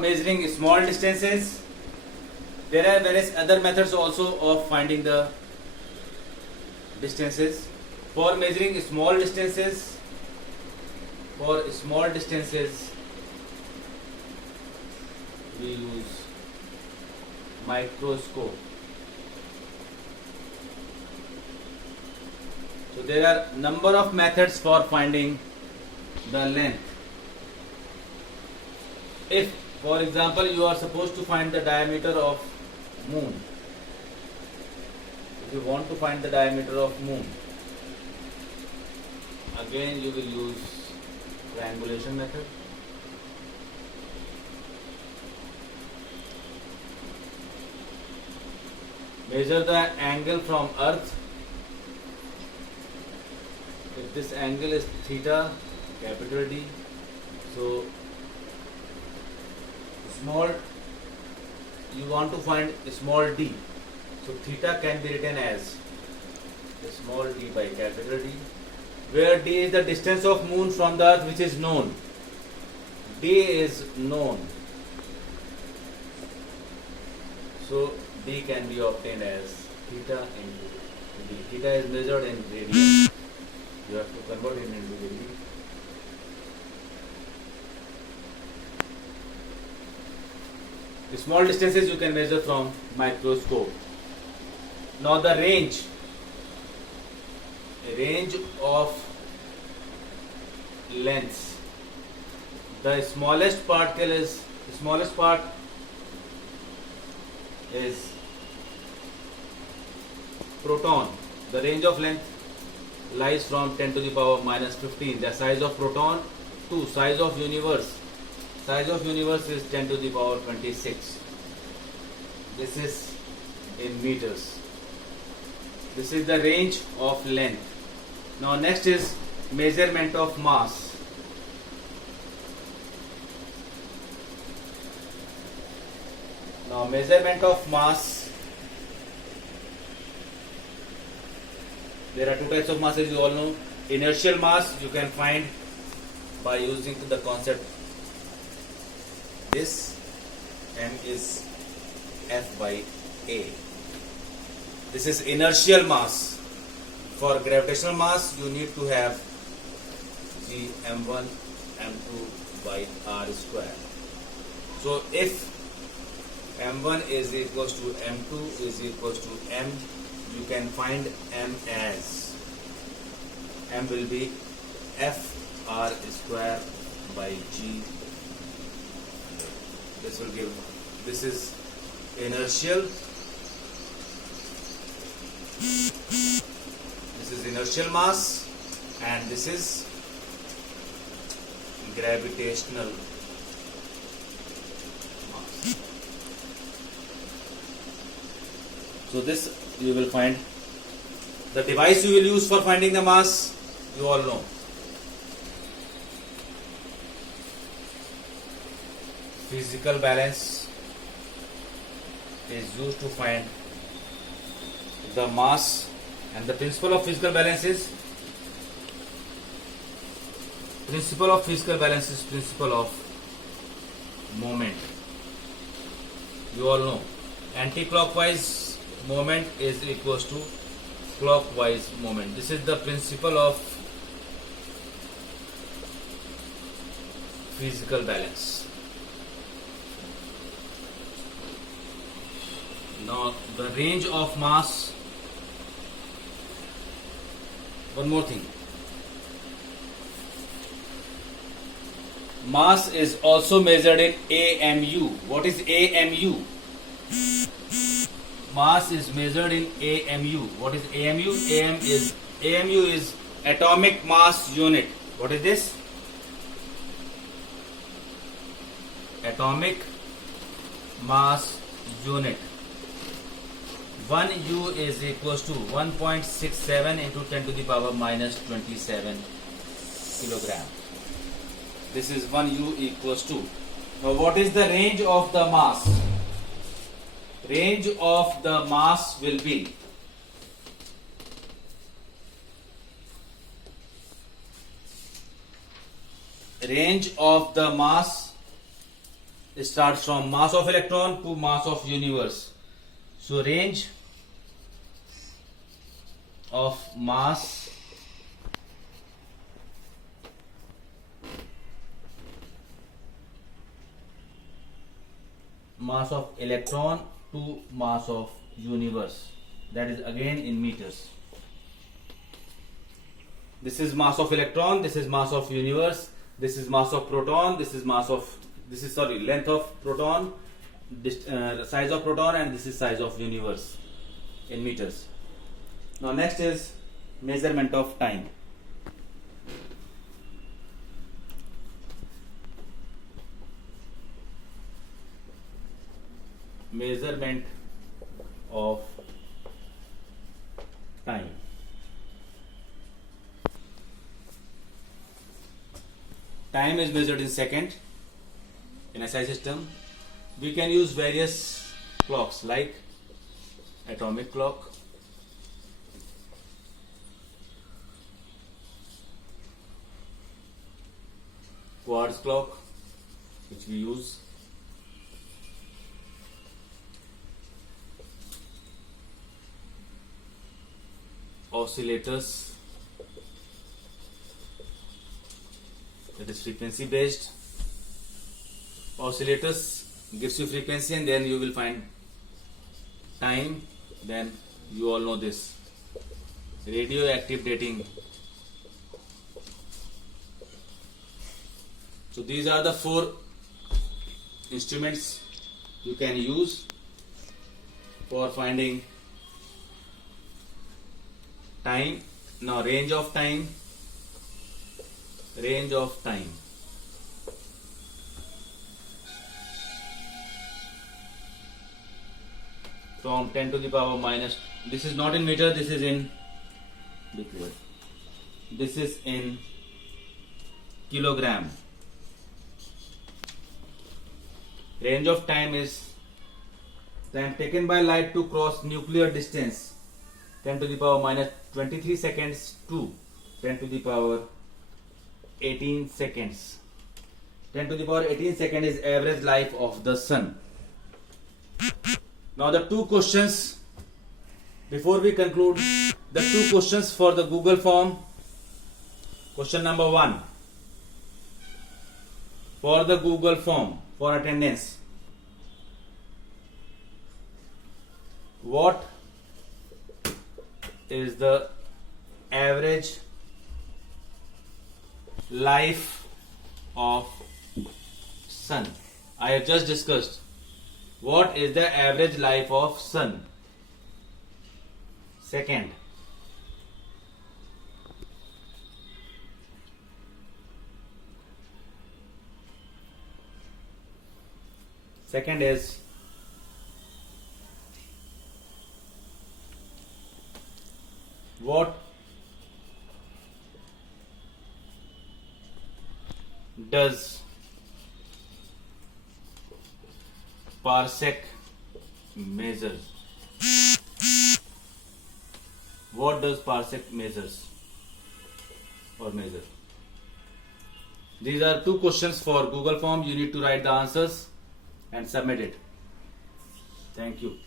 Measuring small distances. There are various other methods also of finding the distances. For measuring small distances, we use microscope. So there are number of methods for finding the length. If, for example, you are supposed to find the diameter of moon, if you want to find the diameter of moon, again you will use triangulation method. Measure the angle from earth. If this angle is theta, capital D, so small, you want to find small d, so theta can be written as small d by capital D, where d is the distance of moon from the earth, which is known. D is known, so d can be obtained as theta into d. Theta is measured in radian. You have to convert it into radian. The small distances you can measure from microscope. Now the range of lengths. The smallest part is proton. The range of length lies from 10 to the power minus 15. The size of proton to size of universe. Size of universe is 10 to the power 26. This is in meters. This is the range of length. Now next is measurement of mass. Now measurement of mass. There are two types of masses, you all know. Inertial mass you can find by using the concept. This m is F by A. This is inertial mass. For gravitational mass, you need to have G m1 m2 by r square. So if m1 is equals to m2 is equals to m, you can find m as m will be F r square by G. This will give, this is inertial, this is inertial mass, and this is gravitational mass. So this you will find. The device you will use for finding the mass, you all know. Physical balance is used to find the mass, and the principle of physical balance is principle of moment. You all know anti-clockwise moment is equals to clockwise moment. This is the principle of physical balance. Now the range of mass. One more thing. Mass is also measured in AMU. What is AMU? Mass is measured in AMU. What is AMU? AMU is atomic mass unit. What is this? Atomic mass unit. 1 U is equals to 1.67 into 10 to the power minus 27 kilogram. This is 1 U equals to. Now what is the range of the mass? Range of the mass will be range of the mass starts from mass of electron to mass of universe. So range of mass of electron to mass of universe, that is again in meters. This is mass of electron, this is mass of universe, this is mass of proton, this is length of proton, size of proton, and this is size of universe in meters. Now next is measurement of time. Measurement of time. Time is measured in second in SI system. We can use various clocks like atomic clock, quartz clock, which we use, oscillators, that is frequency based. Oscillators gives you frequency and then you will find time. Then you all know this, radioactive dating. So these are the 4 instruments you can use for finding time. Now range of time. From 10 to the power minus, this is not in meter, this is in kilogram. Range of time is time taken by light to cross nuclear distance 10 to the power minus 23 seconds to 10 to the power 18 seconds. 10 to the power 18 seconds is average life of the sun. Now the 2 questions, before we conclude, the 2 questions for the Google form. Question number 1 for the Google form for attendance. What is the average life of sun? I have just discussed. What is the average life of sun? Second is what does parsec measure? What does parsec measures or measure? These are 2 questions for Google form. You need to write the answers and submit it. Thank you.